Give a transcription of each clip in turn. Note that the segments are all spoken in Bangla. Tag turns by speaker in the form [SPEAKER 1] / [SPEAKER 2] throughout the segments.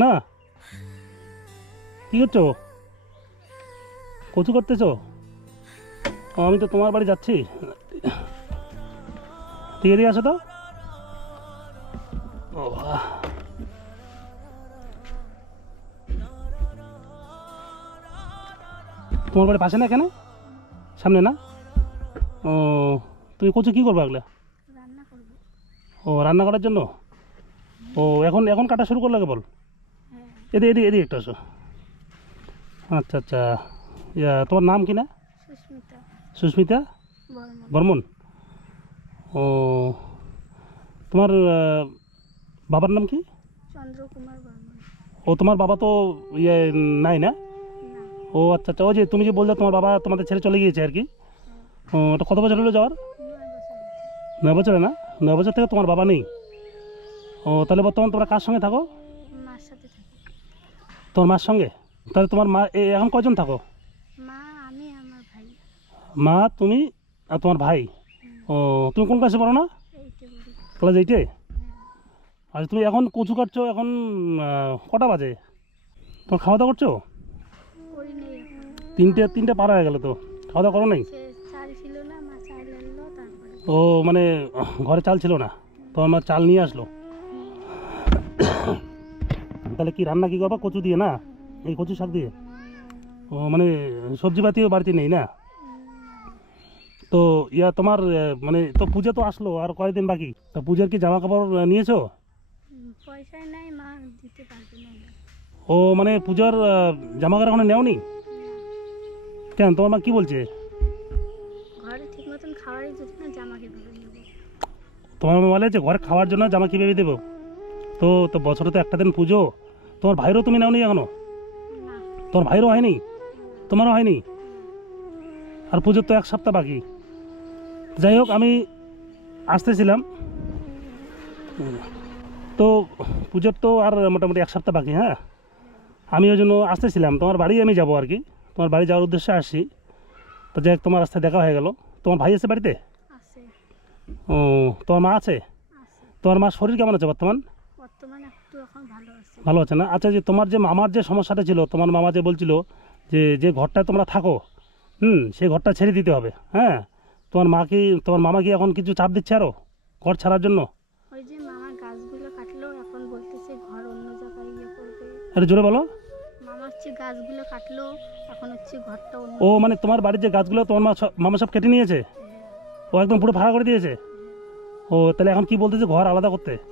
[SPEAKER 1] না? কি করছ? কচু করতেছো আমি তো তোমার বাড়ি যাচ্ছি। ঠিক এদিকে আসো তো। ও, তোমার বাড়ি পাশে না কেন সামনে না? ও তুমি কচু কি করবে আগলে? ও রান্না করার জন্য? ও এখন এখন কাটা শুরু করলে বল। এদিকে এদিকে এদিকে একটু আসো। আচ্ছা আচ্ছা। ইয়া তোমার নাম কি না?
[SPEAKER 2] সুস্মিতা। বর্মন।
[SPEAKER 1] ও তোমার বাবার নাম কি? ও তোমার বাবা তো ইয়ে নাই না? ও আচ্ছা আচ্ছা। ও যে তুমি যে বললে তোমার বাবা তোমাদের ছেড়ে চলে গিয়েছে আর কি? ও ওটা কত বছর হলো যাওয়ার?
[SPEAKER 2] নয় বছর
[SPEAKER 1] বছরে না? নয় বছর থেকে তোমার বাবা নেই। ও তাহলে বর্তমান তোমরা কার সঙ্গে থাকো?
[SPEAKER 2] সাথে থাকি।
[SPEAKER 1] তোমার মার সঙ্গে? তাহলে তোমার মা এখন কজন থাকো?
[SPEAKER 2] মা আমি আমার ভাই।
[SPEAKER 1] মা তুমি আর তোমার ভাই? ও তুমি কোন ক্লাসে পড়ো না? ক্লাস এইটে
[SPEAKER 2] হ্যাঁ।
[SPEAKER 1] আচ্ছা তুমি এখন কচু কাটছো এখন কটা বাজে? তোমার খাওয়া দাওয়া করছ? তিনটে তিনটে পার হয়ে গেলো তো। খাওয়া দাওয়া করো নাই? ও মানে ঘরে চাল ছিল না? তোমার মা চাল নিয়ে আসলো? তাহলে কি রান্না কি করবা? কচু দিয়ে না? এই কচু শাক দিয়ে? ও মানে সবজি পাতিও বাড়িতে নেই না? তো ইয়া তোমার মানে তো পুজো তো আসলো আর কয়েকদিন বাকি? তো পূজার কি জামা কাপড় নিয়েছো?
[SPEAKER 2] উম, নাই মা দিতে পারবে না
[SPEAKER 1] ও মানে পূজার জামা কাপড় এখনও নেওনি? কেন? তোমার মা কি বলছে?
[SPEAKER 2] ঘরে ঠিক মতন খাবারই যদি জামা কীভাবে নেব?
[SPEAKER 1] তোমার মা বলে যে ঘরে খাওয়ার জন্য জামা কীভাবে দেবো? তো তো বছরে তো একটা দিন পুজো। তোমার ভাইরও তুমি নাওনি এখনও?
[SPEAKER 2] না
[SPEAKER 1] তোমার ভাইরও হয়নি? তোমারও হয়নি? আর পুজোর তো এক সপ্তাহ বাকি। যাই হোক আমি আসতেছিলাম। তো পুজোর তো আর মোটামুটি এক সপ্তাহ বাকি হ্যাঁ? আমি ওই জন্য আসতেছিলাম। তোমার বাড়ি আমি যাব আর কি। তোমার বাড়ি যাওয়ার উদ্দেশ্যে আসছি। তো যাই হোক তোমার রাস্তায় দেখা হয়ে গেল। তোমার ভাই আছে বাড়িতে? ও তোমার মা আছে। তোমার মার শরীর কেমন আছে বর্তমান?
[SPEAKER 2] বর্তমানে একটু এখন ভালো আছে।
[SPEAKER 1] ভালো আছে না? আচ্ছা যে তোমার যে মামার যে সমস্যাটা ছিল তোমার মামা যে বলছিল যে যে ঘরটায় তোমরা থাকো হুম সেই ঘরটা ছেড়ে দিতে হবে হ্যাঁ? তোমার মা কি তোমার মামা কি এখন কিছু চাপ দিচ্ছে আরও ঘর ছাড়ার জন্য?
[SPEAKER 2] ওই যে মামা গাছগুলো কাটলো এখন বলতেছে ঘর অন্য জায়গায় ইয়ে করবে।
[SPEAKER 1] আরে জোরে বলো।
[SPEAKER 2] মামা হচ্ছে গাছগুলো কাটলো এখন হচ্ছে ঘরটা অন্য
[SPEAKER 1] ও মানে তোমার বাড়ির যে গাছগুলো তোমার মা সব- মামা সব কেটে নিয়েছে?
[SPEAKER 2] হ্যাঁ,
[SPEAKER 1] ও একদম পুরো ফাঁকা করে দিয়েছে? ও তাহলে এখন কি বলতেছে ঘর আলাদা করতে?
[SPEAKER 2] হ্যাঁ।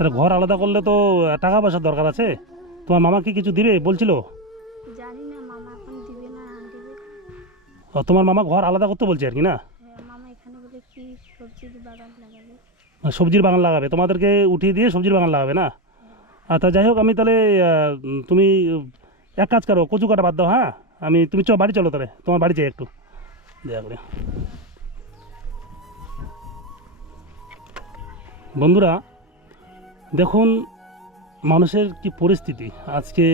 [SPEAKER 1] তাহলে ঘর আলাদা করলে তো টাকা পয়সার দরকার আছে। তোমার মামা কি কিছু দিবে? বলছিল?
[SPEAKER 2] জানি না মামা এখন দিবে না না দিবে।
[SPEAKER 1] ও, তোমার মামা ঘর আলাদা করতে বলছে আর কি না?
[SPEAKER 2] হ্যাঁ, মামা এখানে বলে কি সবজির বাগান লাগাবে।
[SPEAKER 1] সবজির বাগান লাগাবে। তোমাদেরকে উঠিয়ে দিয়ে সবজির বাগান লাগাবে না? আচ্ছা যাই হোক আমি তাহলে তুমি এক কাজ করো কচু কাটা বাদ দাও হ্যাঁ? আমি তুমি চ বাড়ি চলো তাহলে। তোমার বাড়ি চাই একটু। দেয়া করে। বন্ধুরা দেখুন, মানুষের কি পরিস্থিতি? আজকে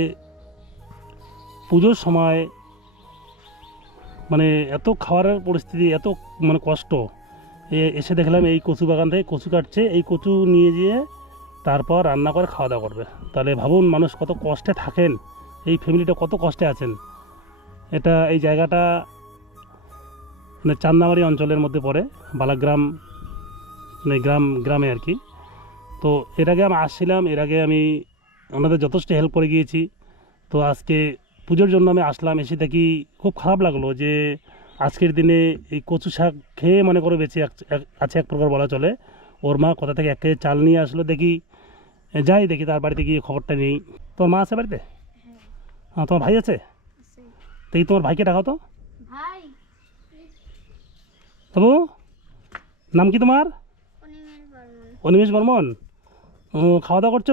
[SPEAKER 1] পুজোর সময় মানে এত খাবারের পরিস্থিতি, এত মানে কষ্ট। এসে দেখলাম এই কচু বাগান থেকে কচু কাটছে, এই কচু নিয়ে গিয়ে তারপর রান্না করে খাওয়া দাওয়া করবে। তাহলে ভাবুন, মানুষ কত কষ্টে থাকেন, এই ফ্যামিলিটা কত কষ্টে আছেন। এটা এই জায়গাটা মানে চান্দামারি অঞ্চলের মধ্যে পড়ে, বালাগ্রাম মানে গ্রাম, গ্রামে আর কি। তো এর আগে আমি আসছিলাম এর আগে আমি ওনাদের যথেষ্ট হেল্প করে গিয়েছি। তো আজকে পুজোর জন্য আমি আসলাম এসে দেখি খুব খারাপ লাগল যে আজকের দিনে এই কচু শাক খেয়ে মনে করে বেঁচে আছে এক প্রকার বলা চলে। ওর মা কোথা থেকে এক কেজি চাল নিয়ে আসলো দেখি যাই দেখি তার বাড়িতে গিয়ে খবরটা নেই। তোমার মা আছে বাড়িতে?
[SPEAKER 2] হ্যাঁ।
[SPEAKER 1] হ্যাঁ তোমার ভাই আছে? দেখি তোমার ভাইকে দেখাও তো। তবু নাম কি তোমার?
[SPEAKER 2] অনিমেষ বর্মন?
[SPEAKER 1] খাওয়া দাওয়া করছ?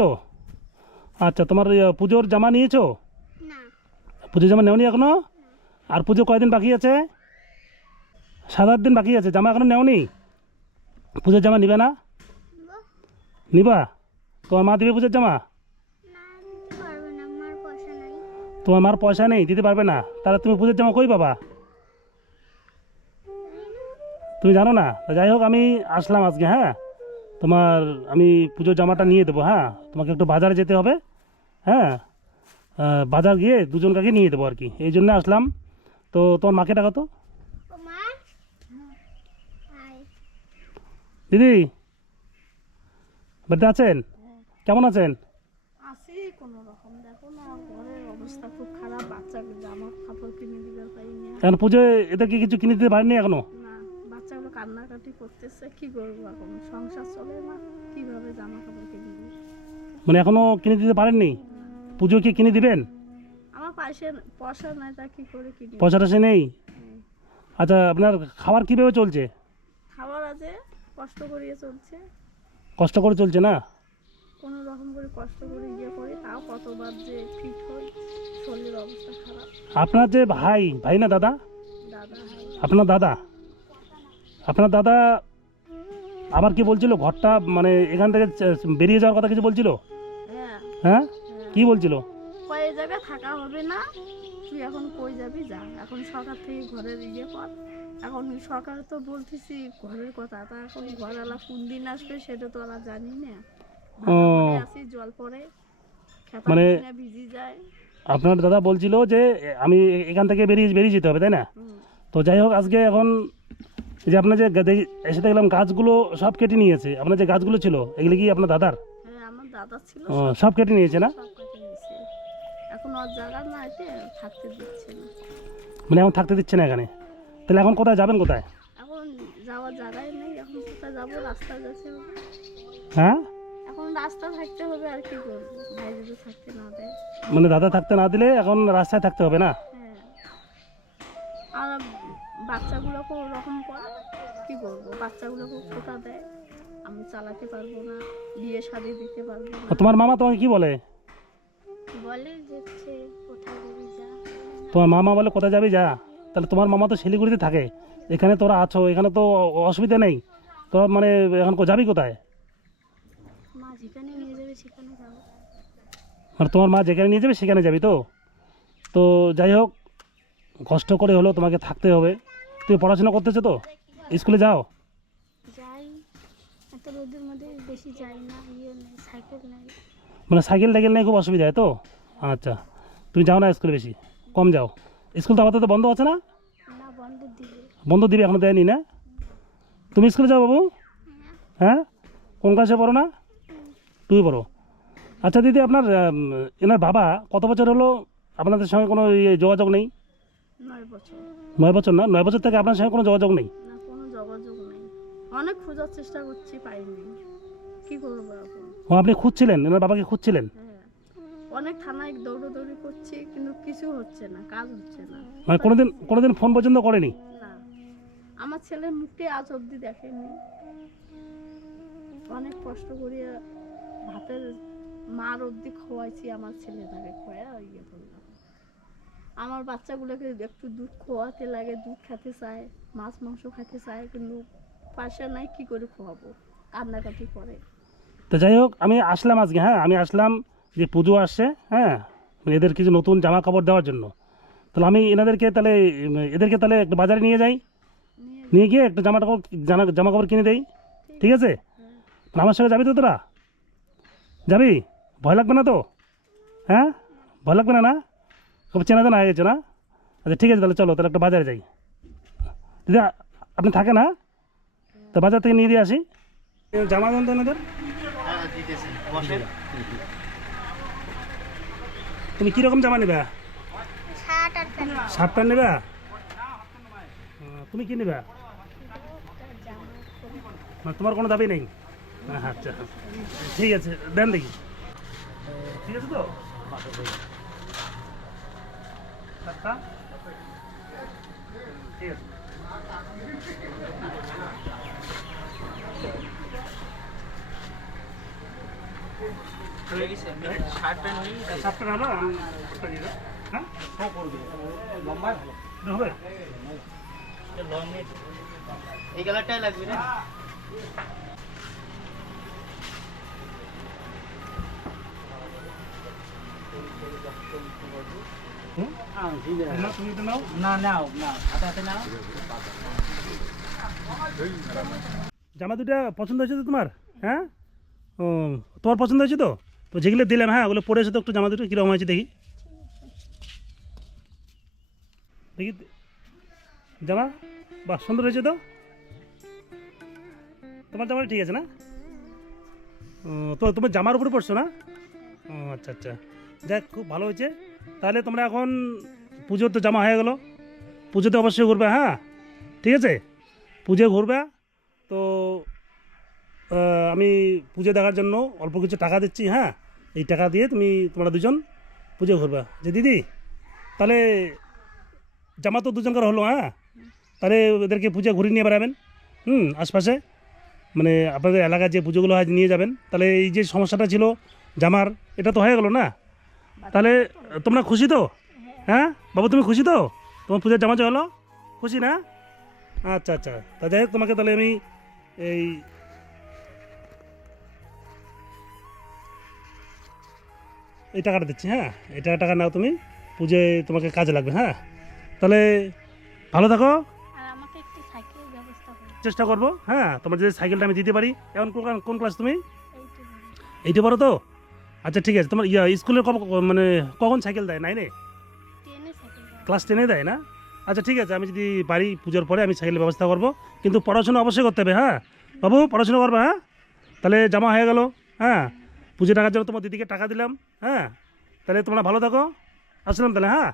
[SPEAKER 1] আচ্ছা তোমার ইয়ে, পুজোর জামা নিয়েছো? পুজোর জামা নেওনি এখনও? আর পুজো কয়দিন বাকি আছে? সাত আট দিন বাকি আছে জামা এখনও নেওনি? পুজোর জামা নিবে না? নিবা। তোমার মা দিবে পুজোর জামা? তোমার মার পয়সা নেই দিতে পারবে না। তাহলে তুমি পুজোর জামা কই পাবা? তুমি জানো না? যাই হোক আমি আসলাম আজকে হ্যাঁ? তোমার আমি পুজোর জামাটা নিয়ে দেবো হ্যাঁ? তোমাকে একটু বাজারে যেতে হবে হ্যাঁ? বাজার গিয়ে দুজন কাকে নিয়ে দেবো আর কি। এই জন্য আসলাম। তো তোমার মাকে টাকা তো দিদি? বাড়িতে আছেন? কেমন আছেন?
[SPEAKER 2] আছি কোনো রকম। দেখো না ঘরের অবস্থা খুব খারাপ। বাচ্চাকে জামা কাপড় কিনে দিতে পারি না
[SPEAKER 1] এখন পুজোয় এদেরকে কিছু কিনে দিতে পারেনি
[SPEAKER 2] এখনও? কান্নাকাটি করতেছে কি করব এখন? সংসার চলে না কীভাবে জামা কাপড় কিনে
[SPEAKER 1] মানে এখনও কিনে দিতে পারেননি? পুজো কি কিনে দিবেন?
[SPEAKER 2] আমার পাশে পয়সা নাই তা কি করে কিনে
[SPEAKER 1] পয়সা টয়সা নেই? আচ্ছা আপনার খাবার কীভাবে চলছে?
[SPEAKER 2] খাবার আছে কষ্ট করিয়ে চলছে।
[SPEAKER 1] কষ্ট করে চলছে না?
[SPEAKER 2] কোনো রকম করে কষ্ট করে ইয়ে করি তাও কতবার যে ফিট হই শরীরের অবস্থা খারাপ।
[SPEAKER 1] আপনার যে ভাই ভাই না দাদা?
[SPEAKER 2] দাদা
[SPEAKER 1] আপনার দাদা? আপনার দাদা আবার কি বলছিল ঘরটা মানে এখান থেকে বেরিয়ে যাওয়ার কথা কিছু বলছিল?
[SPEAKER 2] হ্যাঁ।
[SPEAKER 1] হ্যাঁ?
[SPEAKER 2] হ্যাঁ।
[SPEAKER 1] কি বলছিল?
[SPEAKER 2] কয়ে জায়গায় থাকা হবে না তুই এখন কই যাবি যা। এখন সরকার থেকে ঘরের ইয়ে কর। এখন সরকার তো বলতেছি ঘরের কথা। তা এখন ঘরওয়ালা কোন দিন আসবে সেটা তো ওরা জানি না। আসি জল পড়ে
[SPEAKER 1] মানে-
[SPEAKER 2] মানে ভিজি যায়।
[SPEAKER 1] আপনার দাদা বলছিল যে আমি এখান থেকে বেরিয়ে বেরিয়ে যেতে হবে তাই না? তো যাই হোক আজকে এখন এই যে আপনার যে এসে দেখলাম গাছগুলো সব কেটে নিয়েছে। আপনার যে গাছগুলো ছিল এগুলো কি আপনার দাদার?
[SPEAKER 2] হ্যাঁ আমার দাদা ছিল।
[SPEAKER 1] ও, সব কেটে নিয়েছে না?
[SPEAKER 2] সব কেটে নিয়েছে। এখন ওর জায়গা না এতে থাকতে দিচ্ছে না।
[SPEAKER 1] মানে এখন থাকতে দিচ্ছে না এখানে? তাহলে এখন কোথায় যাবেন কোথায়?
[SPEAKER 2] এখন যাওয়ার জায়গায় নেই এখন কোথায় যাব? রাস্তা যাচ্ছে
[SPEAKER 1] হ্যাঁ?
[SPEAKER 2] এখন রাস্তা থাকতে হবে আর কি করব? ভাই যদি থাকতে না দেয়।
[SPEAKER 1] মানে দাদা থাকতে না দিলে এখন রাস্তায় থাকতে হবে না?
[SPEAKER 2] হ্যাঁ। আর বাচ্চাগুলোকে ওরকম করে কি করব বাচ্চাগুলোকে কোথা দেয়। আমি চালাতে পারব না বিয়ে শাদি দিতে পারব না।
[SPEAKER 1] তোমার মামা তোমাকে কি বলে?
[SPEAKER 2] বলে যেচ্ছে কোথায় যাবি যা।
[SPEAKER 1] তোমার মামা বলে কোথায় যাবি যা। তাহলে তোমার মামা তো শিলিগুড়িতে থাকে। এখানে তোরা আছো এখানে তো অসুবিধা নেই। তোরা মানে এখন কো- যাবি কোথায়?
[SPEAKER 2] মা যেখানে নিয়ে যাবে সেখানে যাব।
[SPEAKER 1] মানে তোমার মা যেখানে নিয়ে যাবে সেখানে যাবি তো? তো যাই হোক কষ্ট করে হলেও তোমাকে থাকতে হবে। তুমি পড়াশোনা করতেছো তো? স্কুলে যাও।
[SPEAKER 2] যাই। এত রোদের মধ্যে বেশি যাই না ইয়ে নেই সাইকেল নেই।
[SPEAKER 1] মানে সাইকেল টাইকেল নেই খুব অসুবিধা হয় তো? আচ্ছা তুমি যাও না স্কুলে বেশি কম যাও। স্কুল তো আপাতত বন্ধ আছে না?
[SPEAKER 2] না বন্ধ দিবে।
[SPEAKER 1] বন্ধ দিবে এখনও দেয়নি না? তুমি স্কুলে যাও বাবু। হ্যাঁ? কোন ক্লাসে পড়ো না? তুই পড়ো। আচ্ছা দিদি আপনার এনার বাবা কত বছর হলো? আপনাদের সঙ্গে কোনো ইয়ে যোগাযোগ নেই?
[SPEAKER 2] নয় বছর।
[SPEAKER 1] নয় বছর না? নয় বছর থেকে আপনার সঙ্গে কোনো যোগাযোগ নেই?
[SPEAKER 2] না কোনো যোগাযোগ নেই। অনেক খোঁজার চেষ্টা করছি পাইনি। কি করব এখন?
[SPEAKER 1] ও আপনি খুঁজছিলেন? এনার বাবাকে খুঁজছিলেন?
[SPEAKER 2] হ্যাঁ। অনেক থানায় দৌড়োদৌড়ি করছি কিন্তু কিছু হচ্ছে না কাজ হচ্ছে না।
[SPEAKER 1] মানে কোনোদিন কোনোদিন ফোন পর্যন্ত করেনি?
[SPEAKER 2] না। আমার ছেলের মুখটি আজ অবধি দেখেনি। অনেক কষ্ট করিয়া ভাতের মার অবধি খোয়াইছি আমার ছেলে ছেলেটাকে খোয়া ইয়ে আমার বাচ্চাগুলোকে একটু দুধ খোয়াতে লাগে দুধ খেতে চায় মাছ মাংস খেতে চায় কিন্তু পয়সা নাই কি করে খোয়াবো? কান্নাকাটি করে।
[SPEAKER 1] তো যাই হোক আমি আসলাম আজকে হ্যাঁ? আমি আসলাম যে পুজো আসছে হ্যাঁ? মানে এদের কিছু নতুন জামা কাপড় দেওয়ার জন্য। তাহলে আমি এনাদেরকে তাহলে এদেরকে তাহলে একটু বাজারে নিয়ে যাই।
[SPEAKER 2] নিয়ে
[SPEAKER 1] গিয়ে একটা জামা কাপড় জামা জামা কাপড় কিনে দেই। ঠিক আছে?
[SPEAKER 2] হ্যাঁ।
[SPEAKER 1] আমার সঙ্গে যাবি তো তোরা? যাবি? ভয় লাগবে না তো? হ্যাঁ? ভয় লাগবে না না? খুব চেনা জানা হয়ে গেছে না? আচ্ছা ঠিক আছে তাহলে চলো তাহলে একটা বাজারে যাই। দিদি আপনি থাকেন হ্যাঁ? তো বাজার থেকে নিয়ে দিয়ে আসি। জামা দেন তো এনাদের। তুমি কীরকম জামা নেবে?
[SPEAKER 2] Shirt pant.
[SPEAKER 1] নেবে? তুমি কি নেবে? তোমার কোনো দাবি নেই? আচ্ছা। ঠিক আছে দেন দেখি। ঠিক আছে তো? চারটা? ঠিক আছে শার্টটা নেব আমি একটা দিয়ে দাও। হ্যাঁ এটা হবে
[SPEAKER 3] এই কালারটাই লাগবে না
[SPEAKER 1] জামা দুটা পছন্দ হয়েছে তো তোমার? হ্যাঁ? ও তোমার পছন্দ হয়েছে তো? তো যেগুলো দিলাম হ্যাঁ ওগুলো পরে তো একটু জামা দুটো কীরকম হয়েছে দেখি। দেখি জামা? বাহ সুন্দর হয়েছে তো? তোমার জামাটা ঠিক আছে না? ও, তো তোমার জামার উপরে পড়ছো না? ও আচ্ছা আচ্ছা। যাক খুব ভালো হয়েছে। তাহলে তোমরা এখন পুজোর তো জামা হয়ে গেল। পুজোতে অবশ্যই ঘুরবে হ্যাঁ? ঠিক আছে? পুজো ঘুরবে। তো আমি পুজো দেখার জন্য অল্প কিছু টাকা দিচ্ছি হ্যাঁ? এই টাকা দিয়ে তুমি, তোমরা দুজন পুজো ঘুরবে। যে দিদি, তাহলে জামা তো দুজনকার হলো হ্যাঁ? তাহলে ওদেরকে পুজো ঘুরিয়ে নিয়ে বেড়াবেন, হুম, আশপাশে। মানে আপনাদের এলাকায় যে পুজোগুলো হয়, নিয়ে যাবেন। তাহলে এই যে সমস্যাটা ছিল জামার, এটা তো হয়ে গেলো না? তাহলে তোমরা খুশি তো? হ্যাঁ? বাবু তুমি খুশি তো? তোমার পুজোর জামা হলো খুশি না? আচ্ছা আচ্ছা। তা যাই হোক তোমাকে তাহলে আমি এই এই টাকাটা দিচ্ছি হ্যাঁ? এই টাকা টাকা নাও তুমি। পুজোয় তোমাকে কাজে লাগবে হ্যাঁ? তাহলে ভালো থাকো। চেষ্টা করব হ্যাঁ? তোমার যদি সাইকেলটা আমি দিতে পারি এখন কোন কোন ক্লাস তুমি? এইটা পারো তো? আচ্ছা ঠিক আছে। তোমার ইয়া স্কুলের মানে কখন সাইকেল দেয়? নাইনে
[SPEAKER 2] টেনে
[SPEAKER 1] ক্লাস টেনে দেয়। না? আচ্ছা ঠিক আছে। আমি যদি বাড়ি পুজোর পরে আমি সাইকেলের ব্যবস্থা করব। কিন্তু পড়াশোনা অবশ্যই করতে হবে হ্যাঁ? বাবু পড়াশোনা করবে হ্যাঁ? তাহলে জমা হয়ে গেল হ্যাঁ? পুজো টাকার জন্য তোমার দিদিকে টাকা দিলাম হ্যাঁ? তাহলে তোমরা ভালো থাকো। আসলাম তাহলে হ্যাঁ?